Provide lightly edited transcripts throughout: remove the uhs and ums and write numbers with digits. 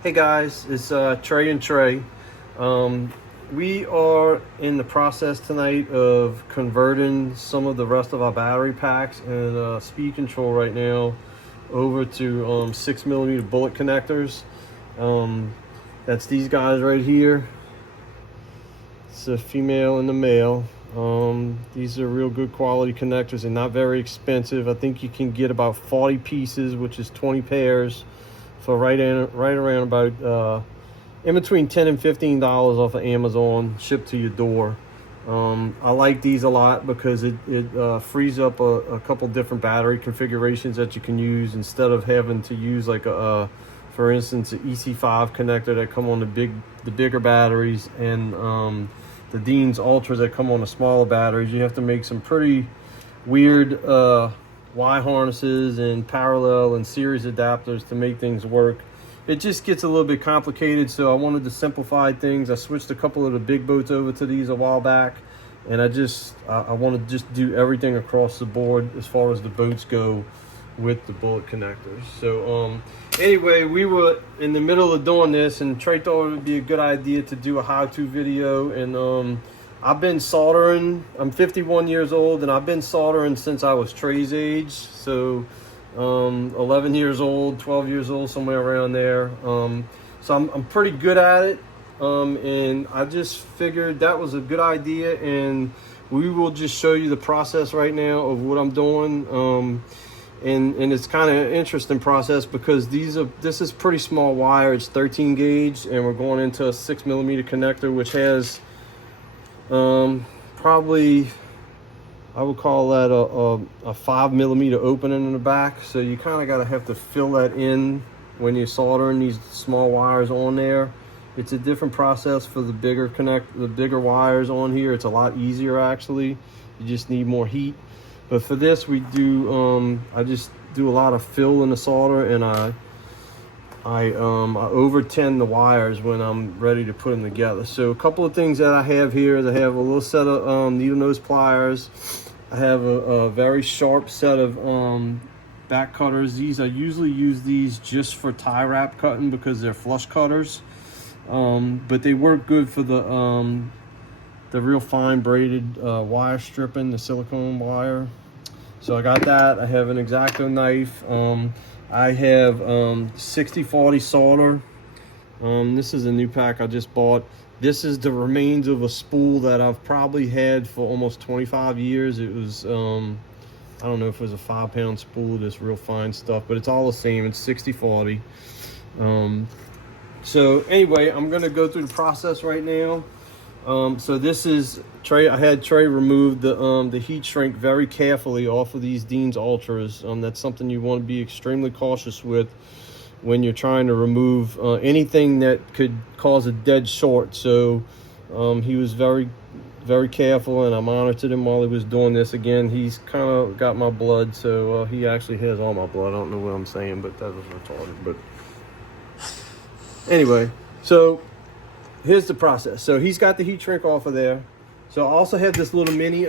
Hey guys, it's Trey and Trey. We are in the process tonight of converting some of the rest of our battery packs and speed control right now over to 6mm bullet connectors. That's these guys right here. It's a female and the male. These are real good quality connectors and not very expensive. I think you can get about 40 pieces, which is 20 pairs, for right around about in between $10 and $15 off of Amazon, shipped to your door. I like these a lot because it frees up a couple different battery configurations that you can use instead of having to use like for instance, an EC5 connector that come on the bigger batteries and the Dean's Ultras that come on the smaller batteries. You have to make some pretty weird Y harnesses and parallel and series adapters to make things work. It just gets a little bit complicated, so I wanted to simplify things. I switched a couple of the big boats over to these a while back, and I want to just do everything across the board as far as the boats go with the bullet connectors. So anyway, we were in the middle of doing this, and Trey thought it would be a good idea to do a how-to video. And I've been soldering. I'm 51 years old, and I've been soldering since I was Trey's age. So 11 years old, 12 years old, somewhere around there. So I'm pretty good at it. And I just figured that was a good idea, and we will just show you the process right now of what I'm doing. And it's kind of an interesting process because this is pretty small wire. It's 13 gauge, and we're going into a 6mm connector, which has probably, I would call that a 5mm opening in the back. So you kind of have to fill that in when you're soldering these small wires on there. It's a different process for the bigger wires on here. It's a lot easier actually. You just need more heat. But for this, we do. I just do a lot of fill in the solder, and I over tend the wires when I'm ready to put them together. So a couple of things that I have here is I have a little set of needle nose pliers. I have a very sharp set of back cutters. I usually use these just for tie wrap cutting because they're flush cutters, but they work good for the real fine braided wire stripping, the silicone wire. So I got that. I have an X-Acto knife. I have 60-40 solder. This is a new pack I just bought. This is the remains of a spool that I've probably had for almost 25 years. It was, I don't know if it was a 5-pound spool, this real fine stuff, but it's all the same. It's 60-40. So anyway, I'm gonna go through the process right now. So this is Trey. I had Trey remove the heat shrink very carefully off of these Dean's Ultras. That's something you want to be extremely cautious with when you're trying to remove anything that could cause a dead short. So he was very, very careful, and I monitored him while he was doing this. Again, he's kind of got my blood, so he actually has all my blood. I don't know what I'm saying, but that was retarded. But anyway, so here's the process. So he's got the heat shrink off of there. So I also have this little mini,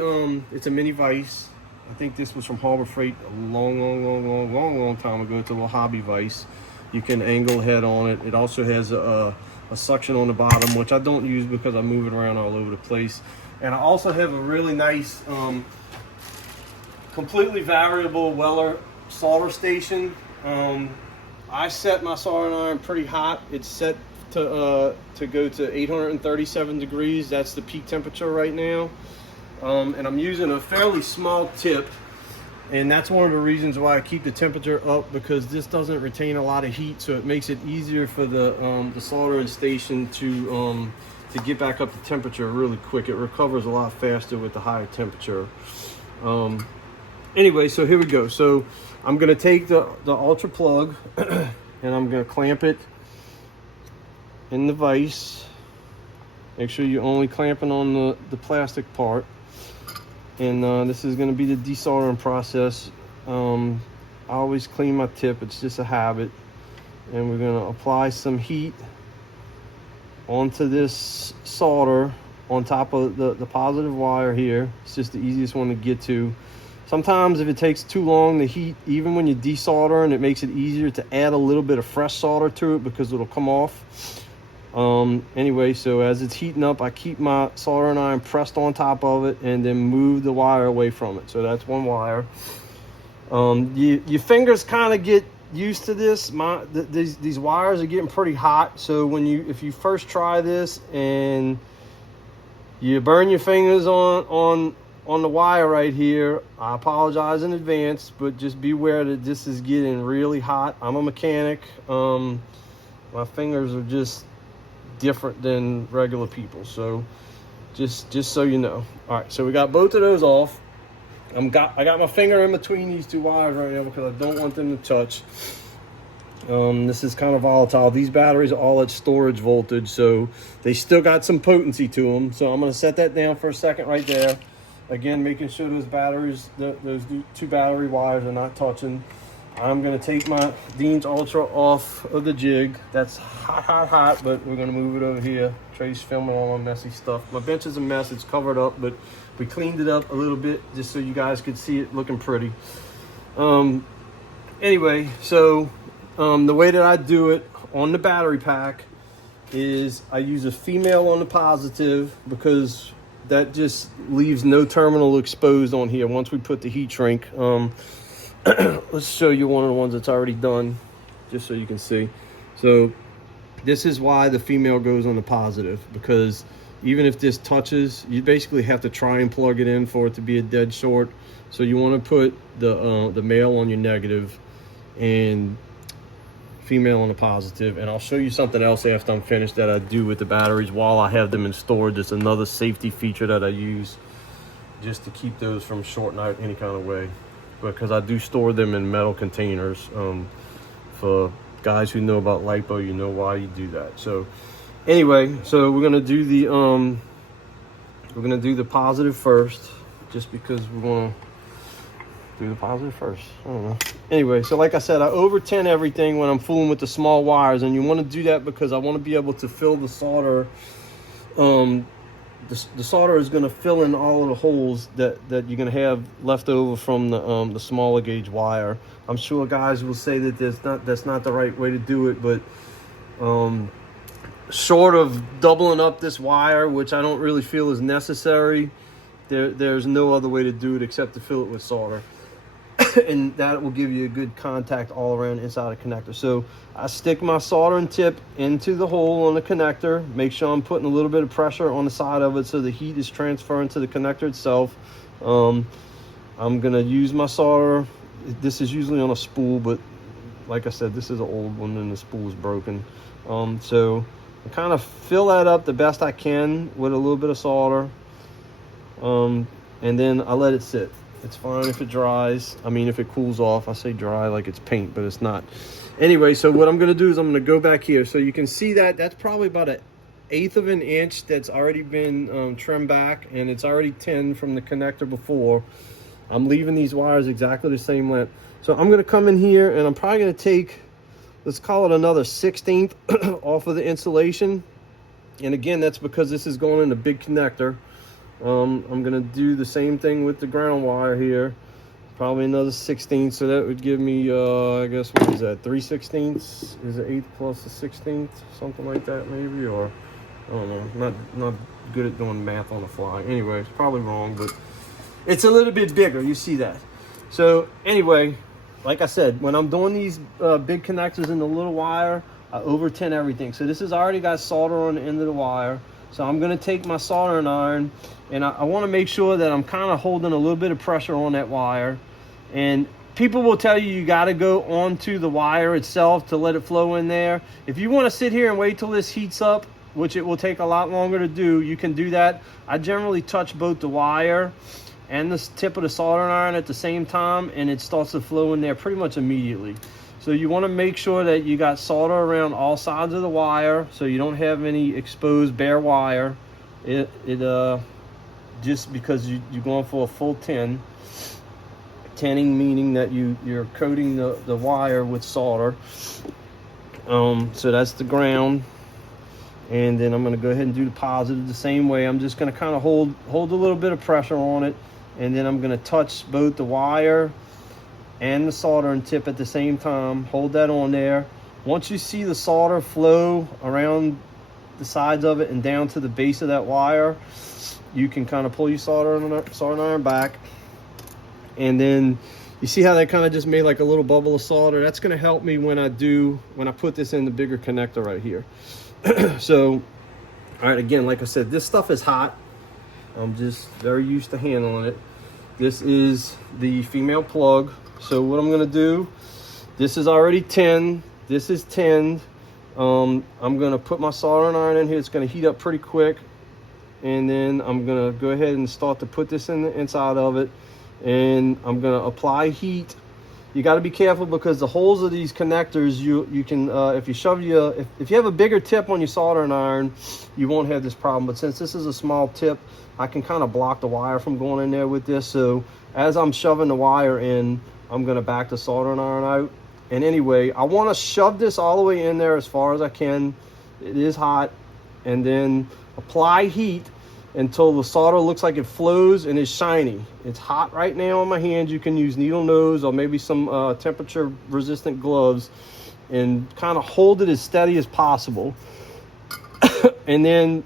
it's a mini vise. I think this was from Harbor Freight a long time ago. It's a little hobby vise. You can angle head on it. It also has a suction on the bottom, which I don't use because I move it around all over the place. And I also have a really nice, completely variable Weller solder station. I set my soldering iron pretty hot. It's set to go to 837 degrees. That's the peak temperature right now. And I'm using a fairly small tip, and that's one of the reasons why I keep the temperature up, because this doesn't retain a lot of heat, so it makes it easier for the soldering station to get back up to temperature really quick. It recovers a lot faster with the higher temperature. Anyway, so here we go. So I'm gonna take the Ultra plug and I'm gonna clamp it in the vise. Make sure you're only clamping on the plastic part. And this is going to be the desoldering process. I always clean my tip, it's just a habit. And we're going to apply some heat onto this solder on top of the positive wire here. It's just the easiest one to get to. Sometimes if it takes too long to heat, even when you're desoldering, it makes it easier to add a little bit of fresh solder to it because it'll come off. Anyway, so as it's heating up, I keep my soldering iron pressed on top of it and then move the wire away from it. So that's one wire. Your fingers kind of get used to this. These wires are getting pretty hot, so if you first try this and you burn your fingers on the wire right here, I apologize in advance, but just beware that this is getting really hot. I'm a mechanic. My fingers are just different than regular people, so just so you know. All right, so we got both of those off. I got my finger in between these two wires right now because I don't want them to touch. This is kind of volatile. These batteries are all at storage voltage, so they still got some potency to them. So I'm going to set that down for a second right there. Again, making sure those batteries, those two battery wires are not touching. I'm going to take my Dean's Ultra off of the jig. That's hot, but we're going to move it over here. Trey's filming all my messy stuff. My bench is a mess. It's covered up, but we cleaned it up a little bit just so you guys could see it looking pretty. Anyway, so the way that I do it on the battery pack is I use a female on the positive because that just leaves no terminal exposed on here once we put the heat shrink. Let's show you one of the ones that's already done just so you can see. So this is why the female goes on the positive, because even if this touches, you basically have to try and plug it in for it to be a dead short. So you want to put the male on your negative and female on the positive. And I'll show you something else after I'm finished that I do with the batteries while I have them in storage. It's another safety feature that I use just to keep those from shorting out any kind of way, because I do store them in metal containers. For guys who know about LiPo, you know why you do that. So anyway, so we're gonna do the positive first, just because we want to do the positive first. I don't know. Anyway, so like I said, I over 10 everything when I'm fooling with the small wires, and you want to do that because I want to be able to fill the solder. The solder is going to fill in all of the holes that you're going to have left over from the smaller gauge wire. I'm sure guys will say that that's not the right way to do it, but short of doubling up this wire, which I don't really feel is necessary, there's no other way to do it except to fill it with solder. And that will give you a good contact all around inside the connector. So I stick my soldering tip into the hole on the connector, make sure I'm putting a little bit of pressure on the side of it so the heat is transferring to the connector itself. I'm gonna use my solder. This is usually on a spool, but like I said, this is an old one and the spool is broken. So I kind of fill that up the best I can with a little bit of solder, and then I let it sit. It's fine if it dries. I mean, if it cools off. I say dry like it's paint, but it's not. Anyway, so what I'm going to do is I'm going to go back here. So you can see that's probably about 1/8 of an inch that's already been trimmed back, and it's already tinned from the connector before. I'm leaving these wires exactly the same length. So I'm going to come in here, and I'm probably going to take, let's call it another 1/16 off of the insulation. And again, that's because this is going in a big connector. I'm gonna do the same thing with the ground wire here, probably another 1/16, so that would give me I guess, what is that, 3/16? Is it 1/8 plus a 1/16, something like that maybe? Or I don't know, not good at doing math on the fly. Anyway, it's probably wrong, but it's a little bit bigger, you see that. So anyway, like I said, when I'm doing these big connectors in the little wire, I over 10 everything. So this has already got solder on the end of the wire. So I'm going to take my soldering iron, and I want to make sure that I'm kind of holding a little bit of pressure on that wire. And people will tell you got to go onto the wire itself to let it flow in there. If you want to sit here and wait till this heats up, which it will take a lot longer to do, you can do that. I generally touch both the wire and the tip of the soldering iron at the same time, and it starts to flow in there pretty much immediately. So you want to make sure that you got solder around all sides of the wire so you don't have any exposed bare wire. Just because you're going for a full tin. Tinning meaning that you're coating the wire with solder. So that's the ground. And then I'm going to go ahead and do the positive the same way. I'm just going to kind of hold a little bit of pressure on it and then I'm going to touch both the wire and the soldering tip at the same time. Hold that on there. Once you see the solder flow around the sides of it and down to the base of that wire, you can kind of pull your soldering iron back, and then you see how that kind of just made like a little bubble of solder. That's going to help me when I put this in the bigger connector right here. So all right, again, like I said, this stuff is hot. I'm just very used to handling it. This is the female plug. So what I'm gonna do, this is already tinned. This is tinned. I'm gonna put my soldering iron in here. It's gonna heat up pretty quick. And then I'm gonna go ahead and start to put this in the inside of it. And I'm gonna apply heat. You got to be careful because the holes of these connectors, you can if you have a bigger tip on your soldering iron, you won't have this problem. But since this is a small tip, I can kind of block the wire from going in there with this. So as I'm shoving the wire in, I'm going to back the soldering iron out. And anyway, I want to shove this all the way in there as far as I can. It is hot. And then apply heat until the solder looks like it flows and is shiny. It's hot right now on my hands. You can use needle nose or maybe some temperature resistant gloves and kind of hold it as steady as possible. And then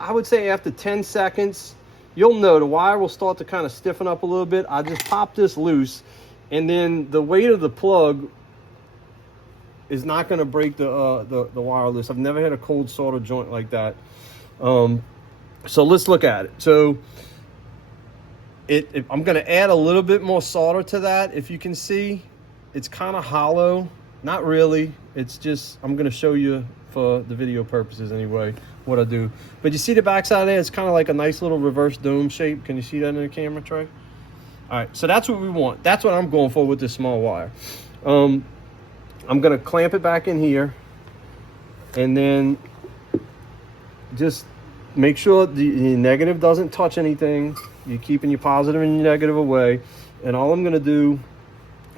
I would say after 10 seconds, you'll know the wire will start to kind of stiffen up a little bit. I just pop this loose, and then the weight of the plug is not going to break the wire loose. I've never had a cold solder joint like that. So let's look at it. So I'm going to add a little bit more solder to that. If you can see, it's kind of hollow. Not really. It's just, I'm going to show you for the video purposes anyway what I do. But you see the backside there? It's kind of like a nice little reverse dome shape. Can you see that in the camera, Trey? All right, so that's what we want. That's what I'm going for with this small wire. I'm going to clamp it back in here, and then just make sure the negative doesn't touch anything. You're keeping your positive and your negative away. And all I'm going to do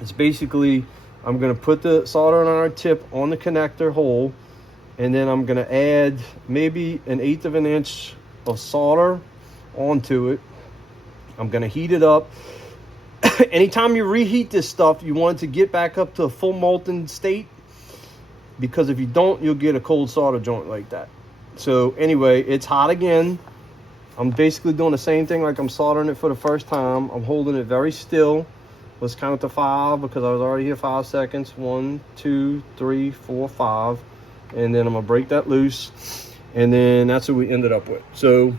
is basically, I'm going to put the soldering iron tip on the connector hole, and then I'm going to add maybe 1/8 of an inch of solder onto it. I'm going to heat it up. Anytime you reheat this stuff, you want it to get back up to a full molten state, because if you don't, you'll get a cold solder joint like that. So anyway, it's hot again. I'm basically doing the same thing like I'm soldering it for the first time. I'm holding it very still. Let's count to 5 because I was already here 5 seconds. 1, 2, 3, 4, 5. And then I'm gonna break that loose. And then that's what we ended up with. So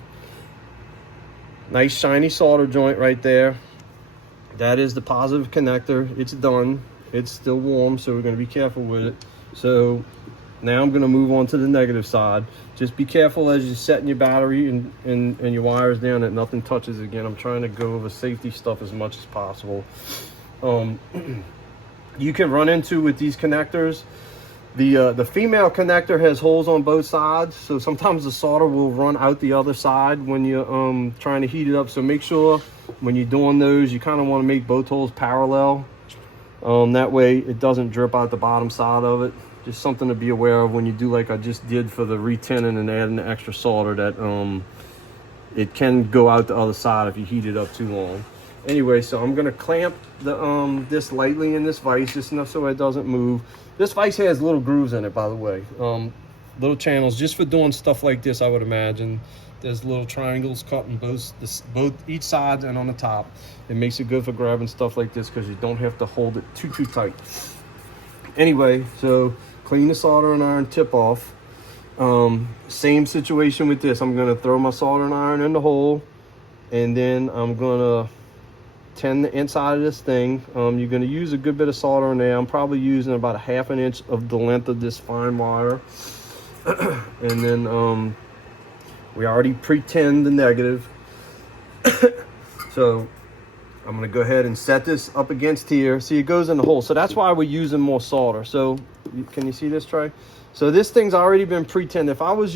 nice shiny solder joint right there. That is the positive connector. It's done. It's still warm, so we're gonna be careful with it. So now I'm going to move on to the negative side. Just be careful as you're setting your battery and your wires down that nothing touches again. I'm trying to go over safety stuff as much as possible. You can run into with these connectors, the female connector has holes on both sides, so sometimes the solder will run out the other side when you're trying to heat it up. So make sure when you're doing those, you kind of want to make both holes parallel. That way it doesn't drip out the bottom side of it. Just something to be aware of when you do like I just did for the retinning and adding the extra solder, that it can go out the other side if you heat it up too long. Anyway, so I'm gonna clamp the this lightly in this vise, just enough so it doesn't move. This vise has little grooves in it, by the way, little channels just for doing stuff like this. I would imagine there's little triangles cut in both each side and on the top. It makes it good for grabbing stuff like this because you don't have to hold it too tight. Anyway, so clean the soldering iron tip off. Same situation with this. I'm going to throw my soldering iron in the hole, and then I'm going to tin the inside of this thing. You're going to use a good bit of solder in there. I'm probably using about 1/2 inch of the length of this fine wire. And then we already pre-tinned the negative. So I'm going to go ahead and set this up against here. See, it goes in the hole. So that's why we're using more solder. So can you see this, Trey? So this thing's already been pre-tinned. If I was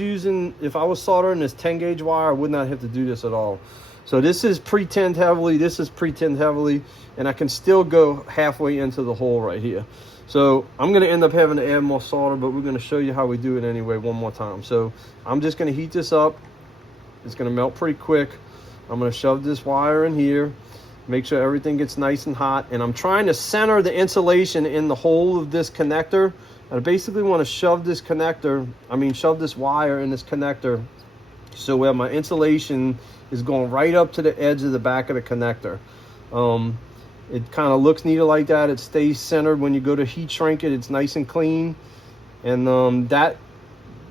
soldering this 10 gauge wire, I would not have to do this at all. So this is pre-tinned heavily. This is pre-tinned heavily. And I can still go halfway into the hole right here. So I'm going to end up having to add more solder, but we're going to show you how we do it anyway one more time. So I'm just going to heat this up. It's going to melt pretty quick. I'm going to shove this wire in here, make sure everything gets nice and hot, and I'm trying to center the insulation in the hole of this connector. I basically want to shove this wire in this connector so where my insulation is going right up to the edge of the back of the connector. It kind of looks neater like that. It stays centered. When you go to heat shrink it, it's nice and clean. And that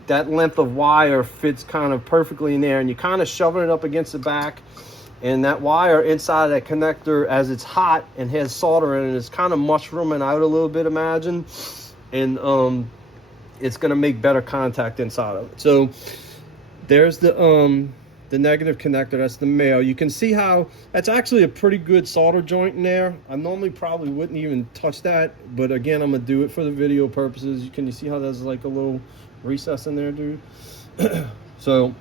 length of wire fits kind of perfectly in there. And you're kind of shoving it up against the back. And that wire inside that connector, as it's hot and has solder in it, is kind of mushrooming out a little bit, imagine. And it's going to make better contact inside of it. So there's the negative connector. That's the male. You can see how that's actually a pretty good solder joint in there. I normally probably wouldn't even touch that, but again, I'm gonna do it for the video purposes. Can you see how there's like a little recess in there, dude? So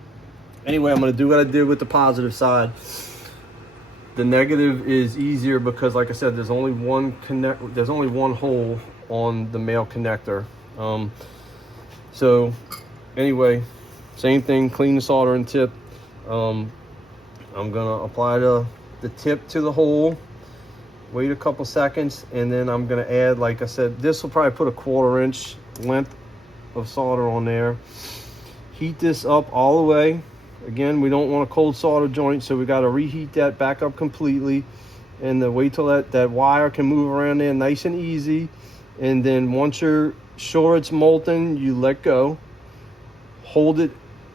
anyway, I'm gonna do what I did with the positive side. The negative is easier because, like I said, there's only one hole on the male connector. So anyway, same thing, clean the soldering tip. I'm gonna apply the tip to the hole, wait a couple seconds, and then I'm gonna add, like I said, this will probably put a 1/4 inch length of solder on there. Heat this up all the way. Again, we don't want a cold solder joint, so we got to reheat that back up completely, and then wait till that wire can move around there nice and easy. And then once you're sure it's molten, you let go, hold it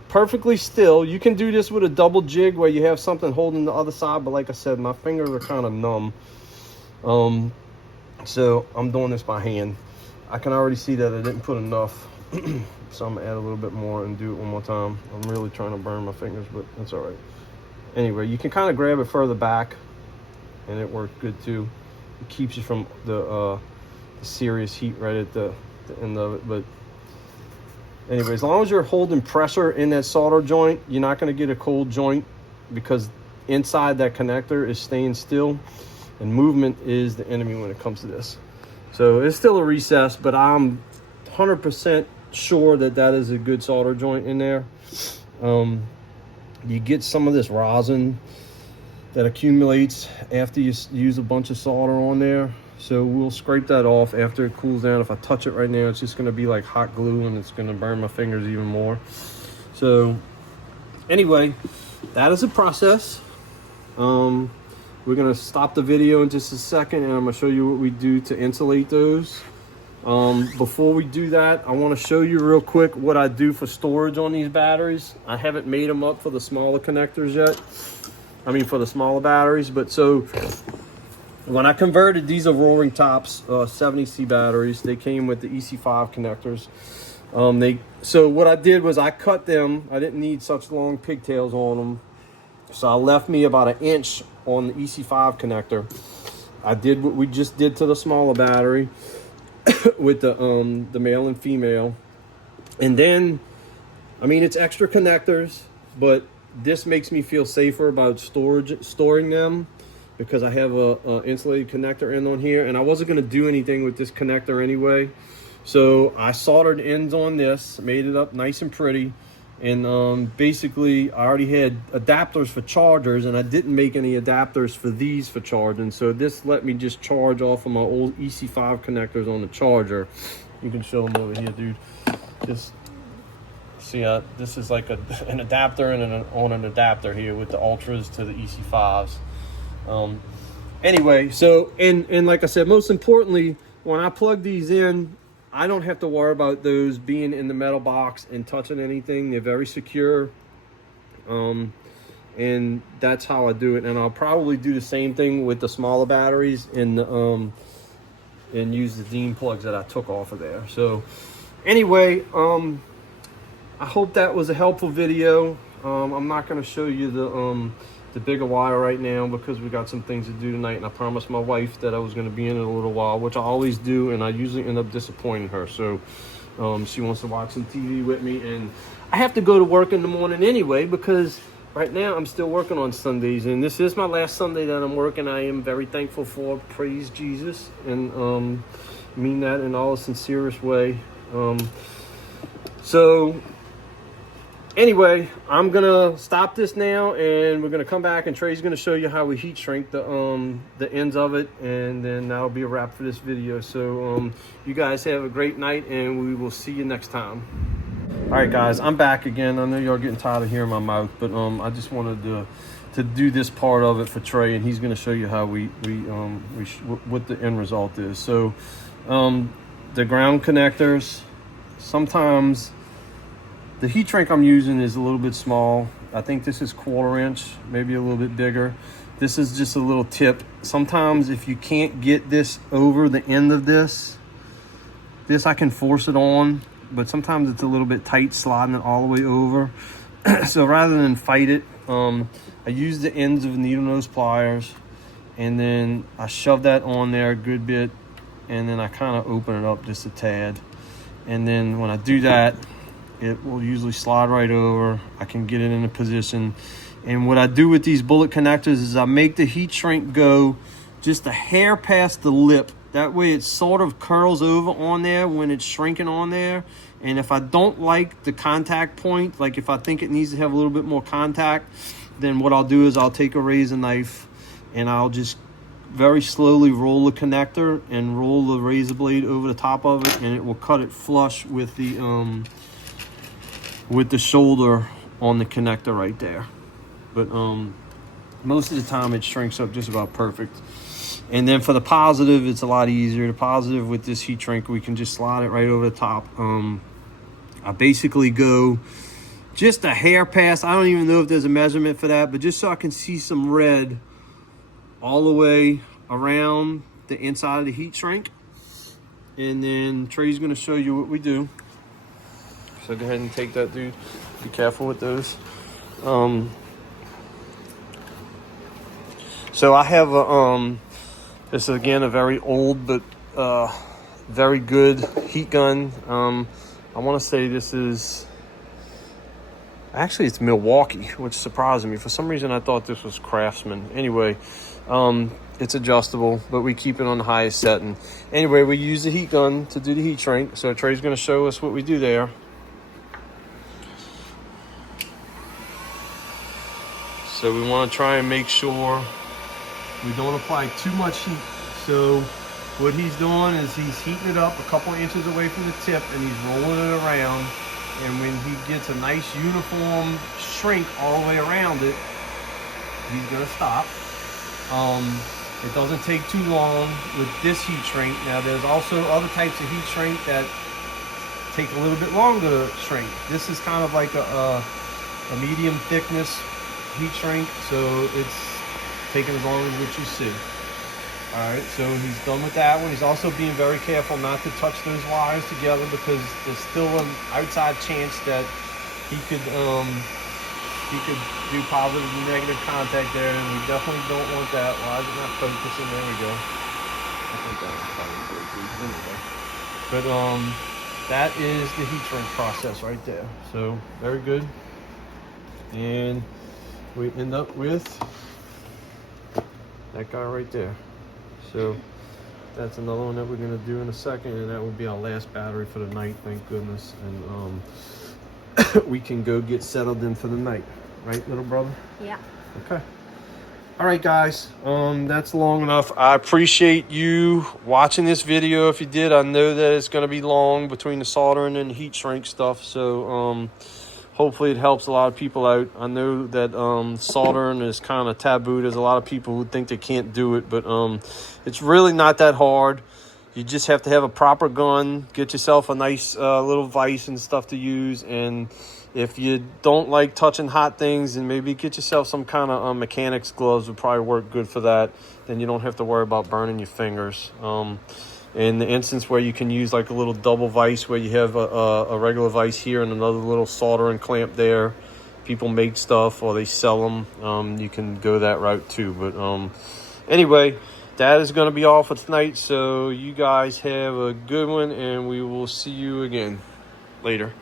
perfectly still. You can do this with a double jig where you have something holding the other side, but like I said, my fingers are kind of numb, so I'm doing this by hand. I can already see that I didn't put enough, so I'm gonna add a little bit more and do it one more time. I'm really trying to burn my fingers, but that's all right. Anyway, you can kind of grab it further back and it works good too. It keeps you from the serious heat right at the end of it. But anyway, as long as you're holding pressure in that solder joint, you're not going to get a cold joint, because inside that connector is staying still, and movement is the enemy when it comes to this. So it's still a recess, but I'm 100% sure that is a good solder joint in there. You get some of this rosin that accumulates after you use a bunch of solder on there. So we'll scrape that off after it cools down. If I touch it right now, it's just gonna be like hot glue, and it's gonna burn my fingers even more. So anyway, that is a process. We're gonna stop the video in just a second, and I'm gonna show you what we do to insulate those. Before we do that, I wanna show you real quick what I do for storage on these batteries. I haven't made them up for the smaller connectors yet. I mean, for the smaller batteries, but so when I converted, these are Roaring Tops 70C batteries. They came with the EC5 connectors. So what I did was I cut them. I didn't need such long pigtails on them, so I left me about 1 inch on the EC5 connector. I did what we just did to the smaller battery with the male and female, and then, I mean, it's extra connectors, but this makes me feel safer about storing them, because I have a insulated connector end on here, and I wasn't gonna do anything with this connector anyway. So I soldered ends on this, made it up nice and pretty, and basically I already had adapters for chargers, and I didn't make any adapters for these for charging. So this let me just charge off of my old EC5 connectors on the charger. You can show them over here, dude. Just see, this is like an adapter and an adapter here with the Ultras to the EC5s. Anyway, so and like I said, most importantly, when I plug these in, I don't have to worry about those being in the metal box and touching anything. They're very secure, and that's how I do it. And I'll probably do the same thing with the smaller batteries and use the Dean plugs that I took off of there. So anyway, I hope that was a helpful video. I'm not going to show you the bigger wire right now, because we got some things to do tonight, and I promised my wife that I was going to be in a little while, which I always do, and I usually end up disappointing her. So she wants to watch some TV with me, and I have to go to work in the morning anyway, because right now I'm still working on Sundays, and this is my last Sunday that I'm working. I am very thankful for. Praise Jesus, and mean that in all the sincerest way. So Anyway, I'm gonna stop this now, and we're gonna come back, and Trey's gonna show you how we heat shrink the ends of it, and then that'll be a wrap for this video. So you guys have a great night, and we will see you next time. All right, guys, I'm back again. I know y'all getting tired of hearing my mouth, but I just wanted to do this part of it for Trey, and he's gonna show you how what the end result is. So the ground connectors, sometimes the heat shrink I'm using is a little bit small. I think this is 1/4 inch, maybe a little bit bigger. This is just a little tip. Sometimes if you can't get this over the end of this I can force it on, but sometimes it's a little bit tight sliding it all the way over. So rather than fight it, I use the ends of needle nose pliers, and then I shove that on there a good bit, and then I kind of open it up just a tad. And then when I do that, it will usually slide right over. I can get it in a position. And what I do with these bullet connectors is I make the heat shrink go just a hair past the lip. That way it sort of curls over on there when it's shrinking on there. And if I don't like the contact point, like if I think it needs to have a little bit more contact, then what I'll do is I'll take a razor knife and I'll just very slowly roll the connector and roll the razor blade over the top of it, and it will cut it flush with the shoulder on the connector right there. But most of the time it shrinks up just about perfect. And then for the positive, it's a lot easier. The positive with this heat shrink, we can just slide it right over the top. I basically go just a hair past. I don't even know if there's a measurement for that, but just so I can see some red all the way around the inside of the heat shrink. And then Trey's gonna show you what we do. So go ahead and take that, dude. Be careful with those. So I have a, this is again a very old but very good heat gun. I want to say this is, actually it's Milwaukee, which surprised me. For some reason I thought this was Craftsman. Anyway, it's adjustable, but we keep it on the highest setting. Anyway, we use the heat gun to do the heat shrink. So Trey's gonna show us what we do there. So we want to try and make sure we don't apply too much heat. So what he's doing is he's heating it up a couple inches away from the tip, and he's rolling it around. And when he gets a nice uniform shrink all the way around it, he's gonna stop. It doesn't take too long with this heat shrink. Now there's also other types of heat shrink that take a little bit longer to shrink. This is kind of like a medium thickness heat shrink, so it's taking as long as what you see. All right, so he's done with that one. He's also being very careful not to touch those wires together, because there's still an outside chance that he could do positive and negative contact there, and we definitely don't want that. Why is it not focusing? There we go. I think that was probably good anyway. But that is the heat shrink process right there. So very good. And we end up with that guy right there. So that's another one that we're going to do in a second, and that will be our last battery for the night, thank goodness. And we can go get settled in for the night, right, little brother? Yeah. Okay. All right, guys, that's long enough. I appreciate you watching this video. If you did, I know that it's going to be long between the soldering and the heat shrink stuff, so hopefully it helps a lot of people out. I know that soldering is kind of taboo. There's a lot of people who think they can't do it, but it's really not that hard. You just have to have a proper gun, get yourself a nice little vise and stuff to use, and if you don't like touching hot things, then maybe get yourself some kind of mechanics gloves would probably work good for that. Then you don't have to worry about burning your fingers. In the instance where you can use like a little double vise where you have a regular vise here and another little soldering clamp there, people make stuff or they sell them. You can go that route too. But anyway, that is going to be all for tonight. So you guys have a good one, and we will see you again later.